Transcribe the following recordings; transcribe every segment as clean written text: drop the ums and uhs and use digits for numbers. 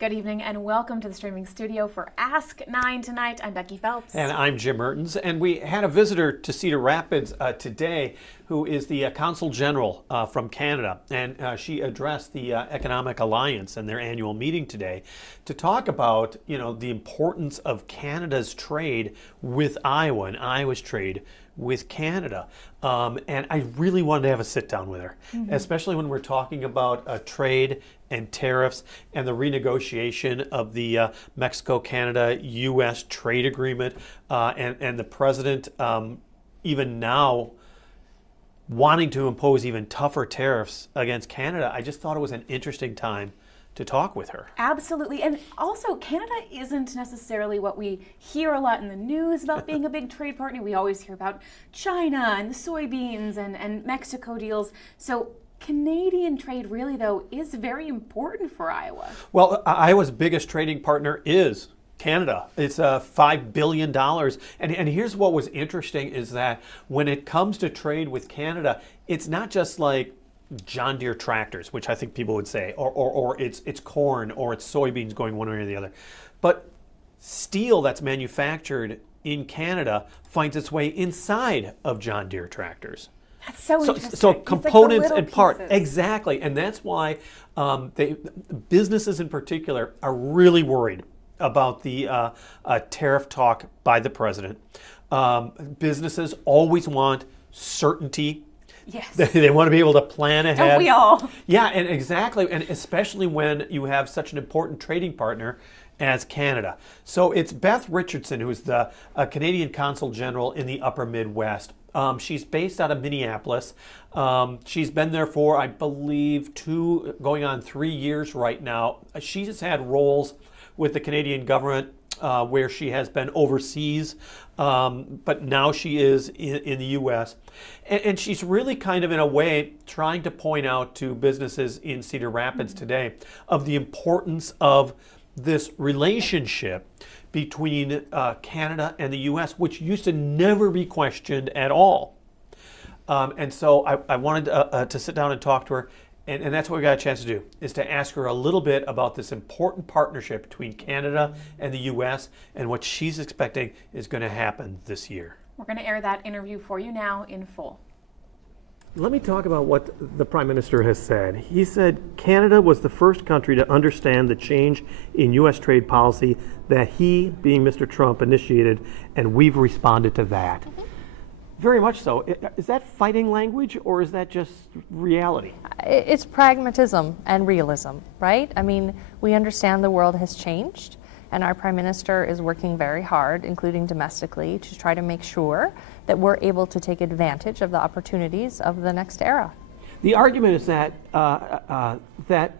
Good evening and welcome to the streaming studio for Ask 9 tonight. I'm Becky Phelps. And I'm Jim Mertens. And we had a visitor to Cedar Rapids today who is the Consul General from Canada. And she addressed the Economic Alliance and their annual meeting today to talk about, the importance of Canada's trade with Iowa and Iowa's trade with Canada. And I really wanted to have a sit down with her, especially when we're talking about trade and tariffs and the renegotiation of the Mexico-Canada-U.S. trade agreement, and the president even now wanting to impose even tougher tariffs against Canada. I just thought it was an interesting time to talk with her. Absolutely. And also, Canada isn't necessarily what we hear a lot in the news about being a big trade partner. We always hear about China and the soybeans and Mexico deals. So Canadian trade really, though, is very important for Iowa. Well, Iowa's biggest trading partner is Canada. It's $5 billion. And here's what was interesting is that when it comes to trade with Canada, it's not just like John Deere tractors, which I think people would say, or it's corn or it's soybeans going one way or the other. But steel that's manufactured in Canada finds its way inside of John Deere tractors. That's so interesting. So components like and parts, pieces. exactly, and that's why businesses in particular are really worried about the tariff talk by the president. Businesses always want certainty. Yes. They want to be able to plan ahead. Don't we all? Yeah, and exactly, and especially when you have such an important trading partner as Canada. So it's Beth Richardson, who's the Canadian Consul General in the Upper Midwest. She's based out of Minneapolis. She's been there for, I believe, 2 going on 3 years right now. She's had roles with the Canadian government where she has been overseas, but now she is in the U.S. And she's really kind of, in a way, trying to point out to businesses in Cedar Rapids today of the importance of this relationship between Canada and the U.S., which used to never be questioned at all. And so I wanted to sit down and talk to her, and that's what we got a chance to do, is to ask her a little bit about this important partnership between Canada and the U.S. and what she's expecting is going to happen this year. We're going to air that interview for you now in full. Let me talk about what the Prime Minister has said. He said Canada was the first country to understand the change in U.S. trade policy that he, being Mr. Trump, initiated, and we've responded to that. Very much so. Is that fighting language, or is that just reality? It's pragmatism and realism, right? I mean, we understand the world has changed, and our Prime Minister is working very hard, including domestically, to try to make sure that we're able to take advantage of the opportunities of the next era. The argument is that that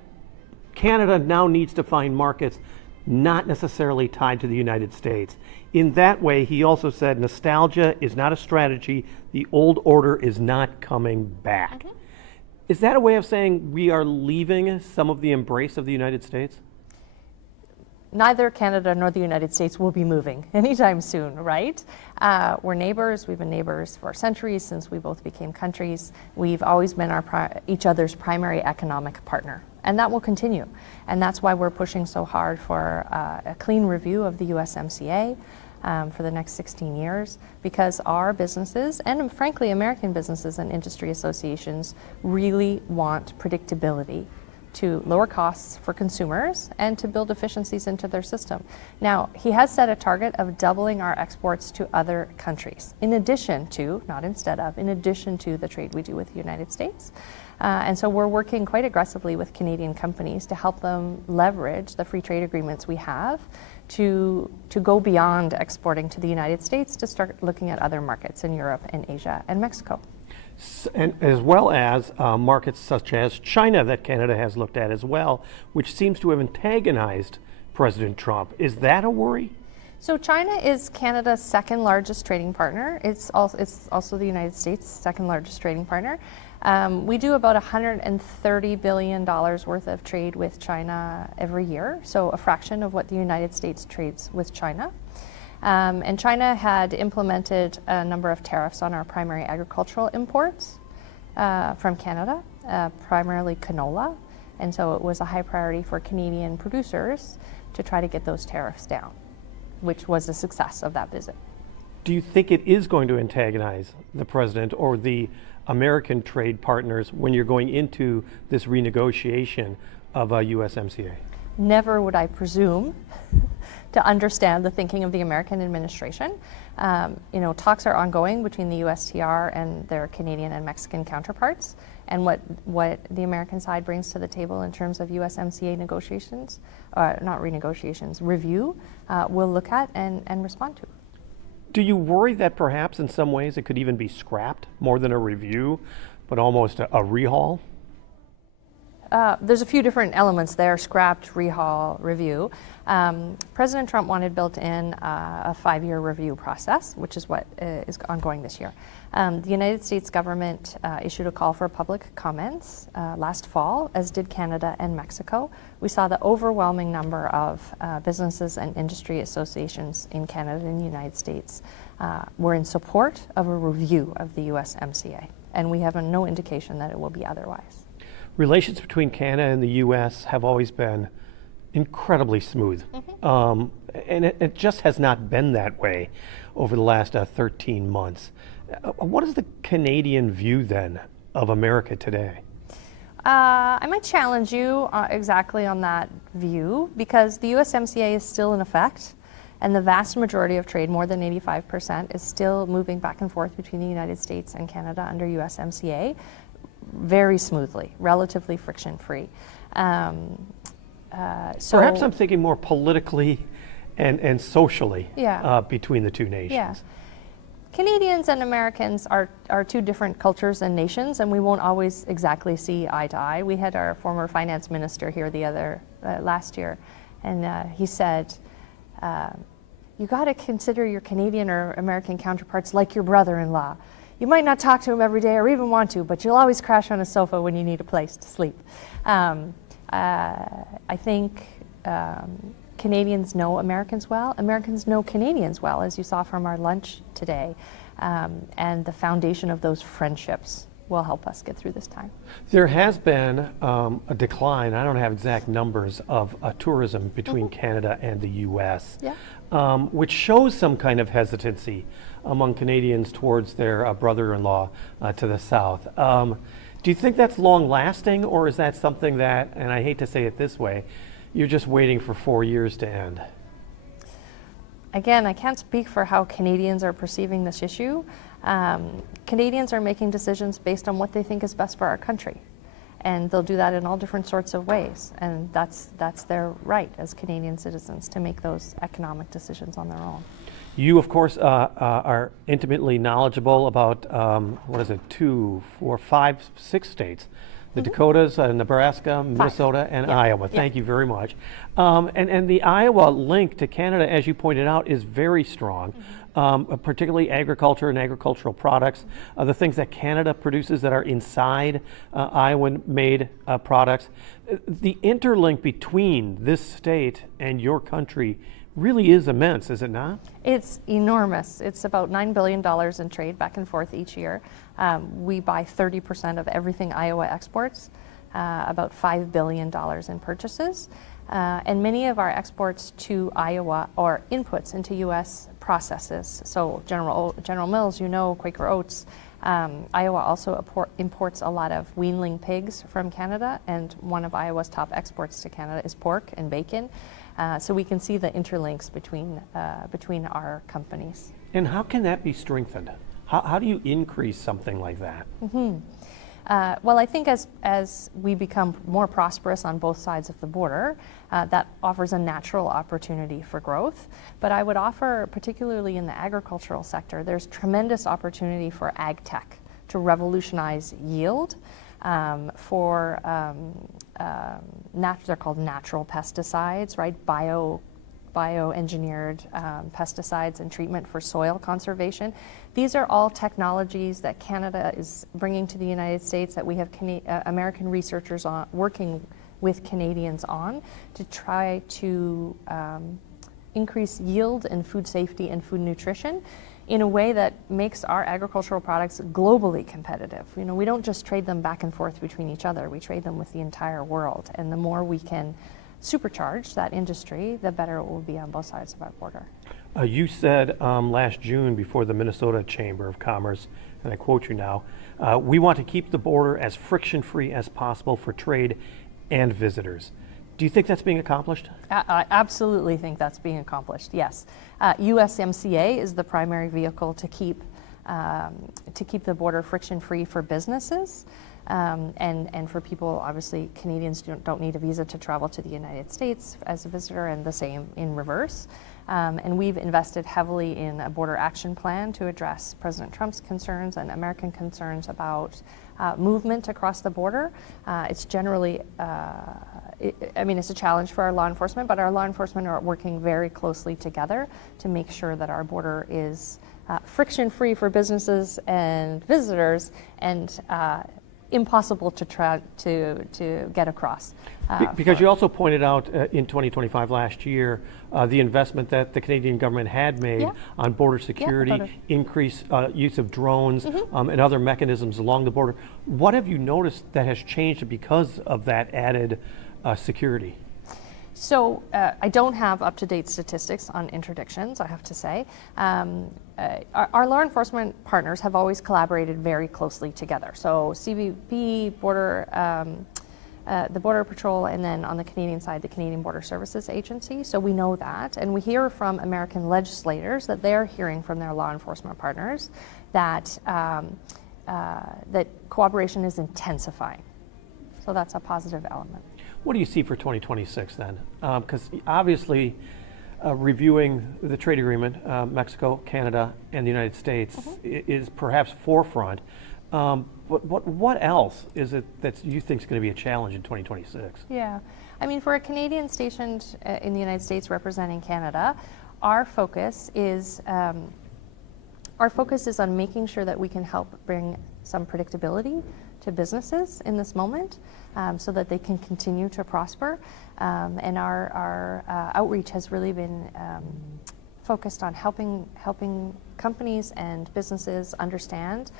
Canada now needs to find markets not necessarily tied to the United States. In that way, he also said nostalgia is not a strategy. The old order is not coming back. Is that a way of saying we are leaving some of the embrace of the United States? Neither Canada nor the United States will be moving anytime soon, right? We're neighbors. We've been neighbors for centuries since we both became countries. We've always been each other's primary economic partner, and that will continue. And that's why we're pushing so hard for a clean review of the USMCA for the next 16 years, because our businesses, and frankly American businesses and industry associations, really want predictability to lower costs for consumers and to build efficiencies into their system. Now, he has set a target of doubling our exports to other countries, in addition to, not instead of, in addition to the trade we do with the United States. And so we're working quite aggressively with Canadian companies to help them leverage the free trade agreements we have to go beyond exporting to the United States, to start looking at other markets in Europe and Asia and Mexico. And as well as markets such as China that Canada has looked at as well, which seems to have antagonized President Trump. Is that a worry? So China is Canada's second largest trading partner. It's also the United States' second largest trading partner. We do about $130 billion worth of trade with China every year, so a fraction of what the United States trades with China. And China had implemented a number of tariffs on our primary agricultural imports from Canada, primarily canola. And so it was a high priority for Canadian producers to try to get those tariffs down, which was a success of that visit. Do you think it is going to antagonize the president or the American trade partners when you're going into this renegotiation of a USMCA? Never would I presume to understand the thinking of the American administration. Talks are ongoing between the USTR and their Canadian and Mexican counterparts, and what the American side brings to the table in terms of USMCA negotiations, not renegotiations, review, we'll look at and respond to. Do you worry that perhaps in some ways it could even be scrapped, more than a review, but almost a rehaul? There's a few different elements there: scrapped, rehaul, review. President Trump wanted built in a 5-year review process, which is what is ongoing this year. The United States government issued a call for public comments last fall, as did Canada and Mexico. We saw the overwhelming number of businesses and industry associations in Canada and the United States were in support of a review of the USMCA, and we have no indication that it will be otherwise. Relations between Canada and the U.S. have always been incredibly smooth. And it just has not been that way over the last 13 months. What is the Canadian view then of America today? I might challenge you exactly on that view, because the USMCA is still in effect, and the vast majority of trade, more than 85%, is still moving back and forth between the United States and Canada under USMCA very smoothly, relatively friction-free. Perhaps I'm thinking more politically and socially between the two nations. Yeah. Canadians and Americans are two different cultures and nations, and we won't always exactly see eye to eye. We had our former finance minister here last year, and he said, you got to consider your Canadian or American counterparts like your brother-in-law. You might not talk to him every day or even want to, but you'll always crash on a sofa when you need a place to sleep. I think Canadians know Americans well. Americans know Canadians well, as you saw from our lunch today. And the foundation of those friendships will help us get through this time. There has been a decline, I don't have exact numbers, of tourism between Canada and the U.S., which shows some kind of hesitancy among Canadians towards their brother-in-law to the south. Do you think that's long-lasting, or is that something that, and I hate to say it this way, you're just waiting for 4 years to end? Again, I can't speak for how Canadians are perceiving this issue. Canadians are making decisions based on what they think is best for our country, and they'll do that in all different sorts of ways, and that's their right as Canadian citizens to make those economic decisions on their own. You, of course, are intimately knowledgeable about, 2, 4, 5, 6 states. The Dakotas, Nebraska, Minnesota, and Iowa. Thank you very much. And the Iowa link to Canada, as you pointed out, is very strong, particularly agriculture and agricultural products. The things that Canada produces that are inside Iowan-made products. The interlink between this state and your country really is immense, is it not? It's enormous. It's about $9 billion in trade back and forth each year. We buy 30% of everything Iowa exports, about $5 billion in purchases. And many of our exports to Iowa are inputs into U.S. processes. So General Mills, Quaker Oats. Iowa also imports a lot of weanling pigs from Canada, and one of Iowa's top exports to Canada is pork and bacon. So we can see the interlinks between our companies. And how can that be strengthened? How do you increase something like that? Well, I think as we become more prosperous on both sides of the border, that offers a natural opportunity for growth. But I would offer, particularly in the agricultural sector, there's tremendous opportunity for ag tech to revolutionize yield. They're called natural pesticides, right? Bioengineered pesticides and treatment for soil conservation. These are all technologies that Canada is bringing to the United States, that we have American researchers working with Canadians on to try to increase yield and food safety and food nutrition in a way that makes our agricultural products globally competitive. You know, we don't just trade them back and forth between each other, we trade them with the entire world. And the more we can supercharge that industry, the better it will be on both sides of our border. You said last June before the Minnesota Chamber of Commerce, and I quote you now, we want to keep the border as friction-free as possible for trade and visitors. Do you think that's being accomplished? I absolutely think that's being accomplished, yes. USMCA is the primary vehicle to keep the border friction-free for businesses. And for people, obviously, Canadians don't need a visa to travel to the United States as a visitor, and the same in reverse. And we've invested heavily in a border action plan to address President Trump's concerns and American concerns about movement across the border. It's generally, it's a challenge for our law enforcement, but our law enforcement are working very closely together to make sure that our border is friction-free for businesses and visitors, and impossible to get across. Because you also pointed out in 2025 last year the investment that the Canadian government had made on border security, increased use of drones and other mechanisms along the border. What have you noticed that has changed because of that added security? So I don't have up-to-date statistics on interdictions, I have to say. Our law enforcement partners have always collaborated very closely together. So CBP, the Border Patrol, and then on the Canadian side, the Canadian Border Services Agency. So we know that, and we hear from American legislators that they're hearing from their law enforcement partners that that cooperation is intensifying. So that's a positive element. What do you see for 2026 then? Because obviously, reviewing the trade agreement, Mexico, Canada, and the United States is perhaps forefront. But what else is it that you think is going to be a challenge in 2026? Yeah, I mean, for a Canadian stationed in the United States representing Canada, our focus is on making sure that we can help bring some predictability to businesses in this moment, so that they can continue to prosper. And our outreach has really been focused on helping companies and businesses understand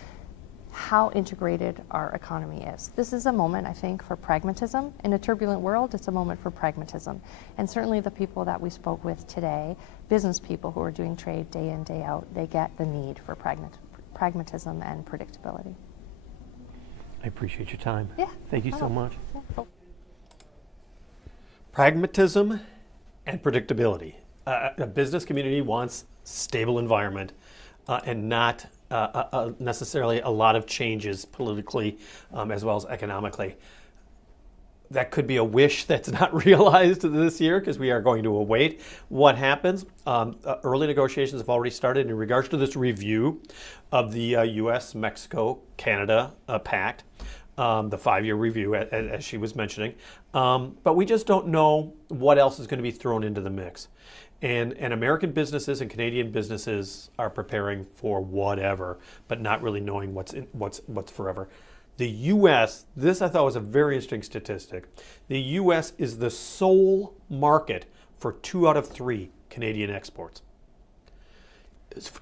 how integrated our economy is. This is a moment, I think, for pragmatism. In a turbulent world, it's a moment for pragmatism. And certainly the people that we spoke with today, business people who are doing trade day in, day out, they get the need for pragmatism and predictability. I appreciate your time. Yeah. Thank you so much. Yeah, cool. Pragmatism and predictability. A business community wants stable environment and not necessarily a lot of changes politically as well as economically. That could be a wish that's not realized this year because we are going to await what happens. Early negotiations have already started in regards to this review of the U.S., Mexico, Canada pact, the 5-year review, as she was mentioning. But we just don't know what else is going to be thrown into the mix. And American businesses and Canadian businesses are preparing for whatever, but not really knowing what's forever. The U.S., this I thought was a very interesting statistic. The U.S. is the sole market for 2 out of 3 Canadian exports.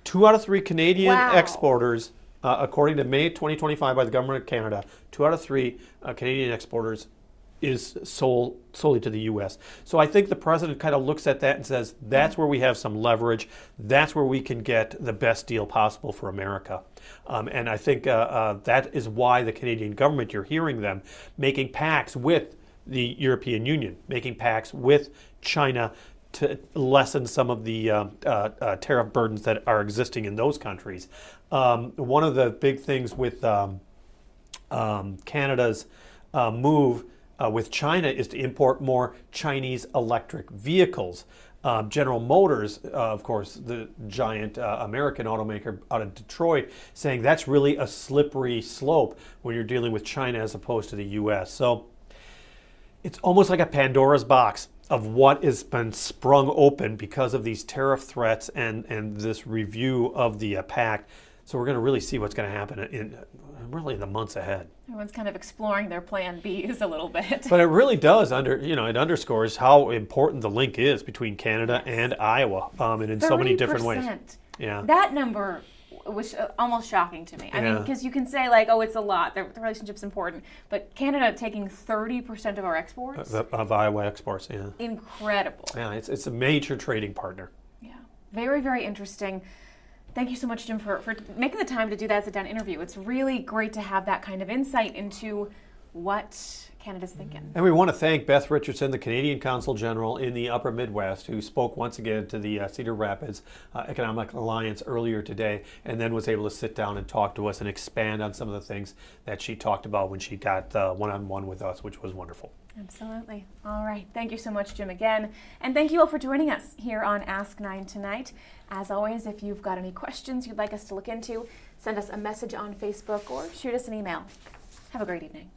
2 out of 3 Canadian exporters, according to May 2025 by the Government of Canada, 2 out of 3 Canadian exporters is solely to the U.S. So I think the president kind of looks at that and says, that's where we have some leverage. That's where we can get the best deal possible for America. And I think that is why the Canadian government, you're hearing them, making pacts with the European Union, making pacts with China to lessen some of the tariff burdens that are existing in those countries. One of the big things with Canada's move with China is to import more Chinese electric vehicles. General Motors, of course, the giant American automaker out of Detroit, saying that's really a slippery slope when you're dealing with China as opposed to the U.S. So it's almost like a Pandora's box of what has been sprung open because of these tariff threats and this review of the pact. So we're going to really see what's going to happen in the months ahead. Everyone's kind of exploring their plan Bs a little bit. But it really does it underscores how important the link is between Canada and Iowa, and in so many different ways. Yeah. That number was almost shocking to me. I mean, Yeah. because you can say like, oh, it's a lot. The relationship's important, but Canada taking 30% of our exports, Of Iowa exports, yeah. incredible. Yeah, it's a major trading partner. Yeah, very, very interesting. Thank you so much, Jim, for making the time to do that sit-down interview. It's really great to have that kind of insight into what Canada's thinking. And we want to thank Beth Richardson, the Canadian Consul General in the Upper Midwest, who spoke once again to the Cedar Rapids Economic Alliance earlier today, and then was able to sit down and talk to us and expand on some of the things that she talked about when she got one-on-one with us, which was wonderful. Absolutely. All right. Thank you so much, Jim, again. And thank you all for joining us here on Ask 9 tonight. As always, if you've got any questions you'd like us to look into, send us a message on Facebook or shoot us an email. Have a great evening.